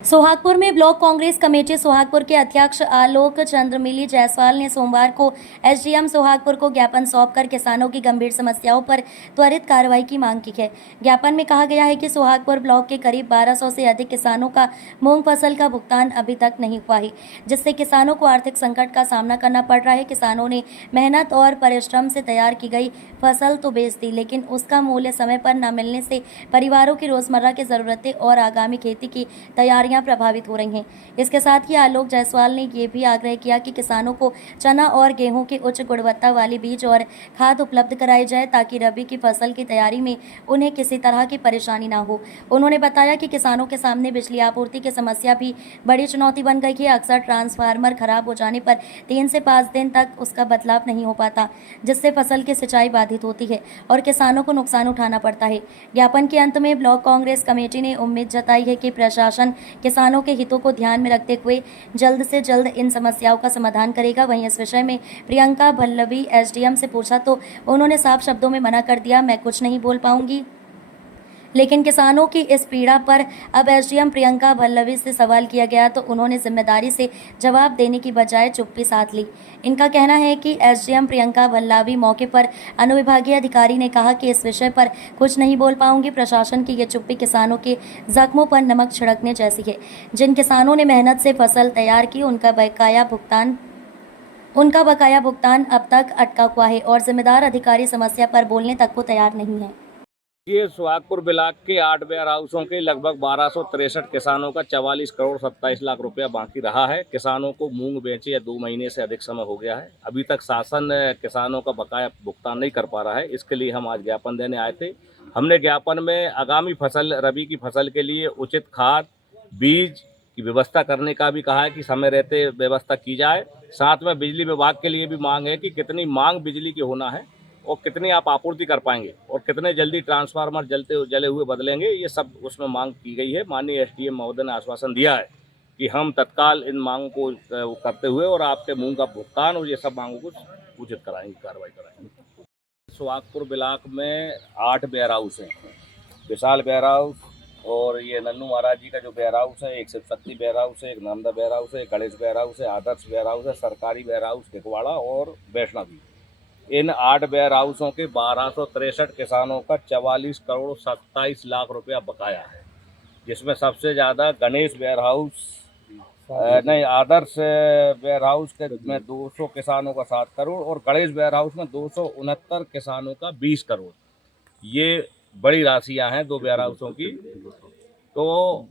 सोहागपुर में block Congress committee Sohagpur के अध्यक्ष आलोक चंद्र मिली जायसवाल ने सोमवार को एसडीएम सोहागपुर को ज्ञापन सौंपकर किसानों की गंभीर समस्याओं पर त्वरित कार्रवाई की मांग की है। ज्ञापन में कहा गया है कि सोहागपुर ब्लॉक के करीब 1200 से अधिक किसानों का मूंग फसल का भुगतान अभी तक नहीं हुआ है, जिससे किसानों को आर्थिक संकट का सामना करना पड़ रहा है। किसानों ने मेहनत और परिश्रम से तैयार की गई फसल तो बेच दी, लेकिन उसका मूल्य समय पर न मिलने से परिवारों की रोजमर्रा की जरूरतें और आगामी खेती की तैयारियां प्रभावित हो रही हैं। इसके साथ ही आलोक जायसवाल ने यह भी आग्रह किया कि किसानों को चना और गेहूं की उच्च गुणवत्ता वाली बीज और खाद उपलब्ध कराई जाए, ताकि रबी की फसल की तैयारी में उन्हें किसी तरह की परेशानी न हो। उन्होंने बताया कि किसानों के सामने बिजली आपूर्ति की समस्या भी बड़ी चुनौती बन गई है। अक्सर ट्रांसफार्मर खराब हो जाने पर 3 से 5 दिन तक उसका बदलाव नहीं हो पाता, जिससे फसल की सिंचाई बाधित होती है और किसानों को नुकसान उठाना पड़ता है। ज्ञापन के अंत में ब्लॉक कांग्रेस कमेटी ने उम्मीद जताई है कि प्रशासन किसानों के हितों को ध्यान में रखते हुए जल्द से जल्द इन समस्याओं का समाधान करेगा। वहीं इस विषय में प्रियंका भल्लवी एसडीएम से पूछा तो उन्होंने साफ शब्दों में मना कर दिया, मैं कुछ नहीं बोल पाऊंगी। लेकिन किसानों की इस पीड़ा पर अब एसडीएम प्रियंका भल्लवी से सवाल किया गया तो उन्होंने जिम्मेदारी से जवाब देने की बजाय चुप्पी साध ली। इनका कहना है कि एसडीएम प्रियंका भल्लवी मौके पर अनुविभागीय अधिकारी ने कहा कि इस विषय पर कुछ नहीं बोल पाऊंगी। प्रशासन की ये चुप्पी किसानों के जख्मों पर नमक छिड़कने जैसी है। जिन किसानों ने मेहनत से फसल तैयार की, उनका बकाया भुगतान अब तक अटका हुआ है और जिम्मेदार अधिकारी समस्या पर बोलने तक को तैयार नहीं है। ये सोहागपुर ब्लॉक के 8 वेयर हाउसों के लगभग 1263 किसानों का 44 करोड़ 27 लाख रुपया बाकी रहा है। किसानों को मूंग बेचे या 2 महीने से अधिक समय हो गया है। अभी तक शासन किसानों का बकाया भुगतान नहीं कर पा रहा है। इसके लिए हम आज ज्ञापन देने आए थे। हमने ज्ञापन में आगामी फसल रबी की फसल के लिए उचित खाद बीज की व्यवस्था करने का भी कहा है कि समय रहते व्यवस्था की जाए। साथ में बिजली विभाग के लिए भी मांग है कि कितनी मांग बिजली की होना है और कितनी आप आपूर्ति कर पाएंगे और कितने जल्दी ट्रांसफार्मर जले हुए बदलेंगे, ये सब उसमें मांग की गई है। माननीय एसडीएम महोदय ने आश्वासन दिया है कि हम तत्काल इन मांगों को करते हुए और आपके मूंग का भुगतान और ये सब मांगों को उचित कराएंगे, कार्रवाई कराएंगे। सोहागपुर ब्लॉक में 8 वेयर हाउस हैं। विशाल वेयर हाउस और ये नन्नू महाराज जी का जो वेयर हाउस है, एक शिवशक्ति वेयर हाउस है, एक नंदा वेयर हाउस है, एक गणेश वेयर हाउस है, आदर्श वेयर हाउस है, सरकारी वेयर हाउस टिकवाड़ा और वैष्णवी। इन 8 वेयर हाउसों के 1263 किसानों का 44 करोड़ 27 लाख रुपया बकाया है, जिसमें सबसे ज़्यादा Ganesh warehouse Adarsh warehouse के में 200 किसानों का 7 करोड़ और गणेश वेयर हाउस में 269 किसानों का 20 करोड़। ये बड़ी राशियां हैं 2 वेयर हाउसों की। तो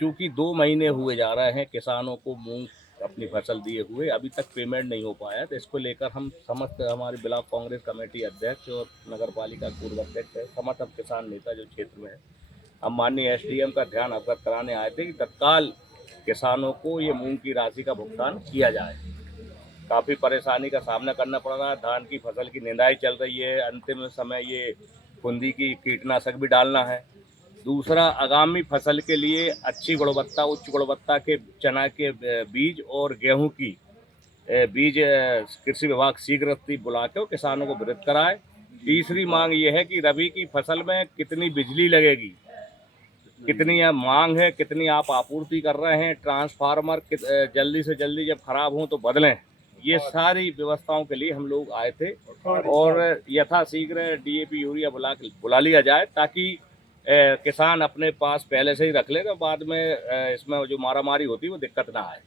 चूँकि 2 महीने हुए जा रहे हैं किसानों को मूंग अपनी फसल दिए हुए, अभी तक पेमेंट नहीं हो पाया, तो इसको लेकर हम समस्त हमारे ब्लॉक कांग्रेस कमेटी अध्यक्ष और नगर पालिका पूर्व अध्यक्ष है, समस्त अब किसान नेता जो क्षेत्र में है, हम माननीय एसडीएम का ध्यान अवगत कराने आए थे कि तत्काल किसानों को ये मूंग की राशि का भुगतान किया जाए। काफ़ी परेशानी का सामना करना पड़ रहा है। धान की फसल की निंदाई चल रही है, अंतिम समय ये फुंदी की कीटनाशक भी डालना है। दूसरा, आगामी फसल के लिए अच्छी गुणवत्ता उच्च गुणवत्ता के चना के बीज और गेहूं की बीज कृषि विभाग शीघ्र बुला के किसानों को वितरित कराए। तीसरी मांग ये है कि रबी की फसल में कितनी बिजली लगेगी, कितनी मांग है, कितनी आप आपूर्ति कर रहे हैं, ट्रांसफार्मर जल्दी से जल्दी जब खराब हों तो बदलें। ये सारी व्यवस्थाओं के लिए हम लोग आए थे और यथाशीघ्र डीएपी यूरिया बुला लिया जाए, ताकि किसान अपने पास पहले से ही रख ले, तो बाद में इसमें जो मारामारी होती है वो दिक्कत ना आए।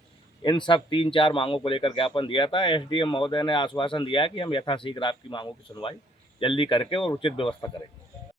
इन सब 3-4 मांगों को लेकर ज्ञापन दिया था। एसडीएम महोदय ने आश्वासन दिया है कि हम यथाशीघ्र आपकी मांगों की सुनवाई जल्दी करके और उचित व्यवस्था करेंगे।